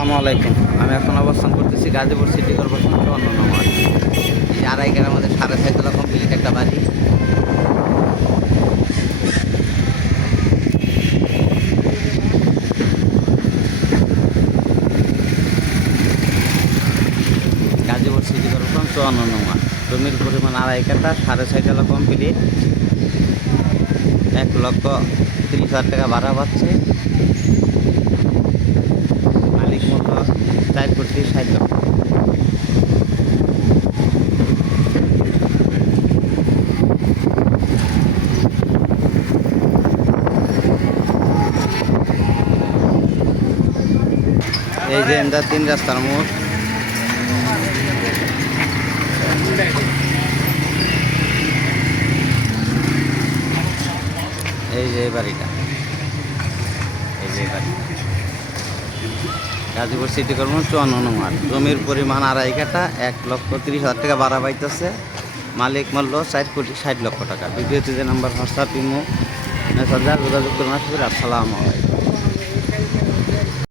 আসসালামু আলাইকুম। আমি এখন অবস্থান করতেছি গাজীপুর সিটি কর্পোরেশন চুয়ান্ন নম্বর এই আড়াই গ্রামের মধ্যে সাড়ে ছয়তলা কমপ্লিট একটা বাড়ি। গাজীপুর সিটি কর্পোরেশন চুয়ান্ন নম্বর জমির পরিমাণ আড়াই কাঠা, সাড়ে ছয়তলা কমপ্লিট এক লক্ষ তিরিশ হাজার টাকা ভাড়া পাচ্ছে মালিক মতো ষাট লক্ষ এই যে এমদা তিন রাস্তার মোড়। এই যে বাড়িটা। এই যে এই বাড়ি গাজীপুর সিটি কর্পোরেশন চুয়ান্ন নম্বর জমির পরিমাণ আড়াই কাঠা, এক লক্ষ তিরিশ হাজার টাকা বাড়া পাইতেছে। মালিক মূল্য ষাট কোটি, ষাট লক্ষ টাকা। দ্বিতীয় যে নাম্বার, হোয়াটসঅ্যাপ, ইমো যোগাযোগ করুন আসলে আসসালামু আলাইকুম।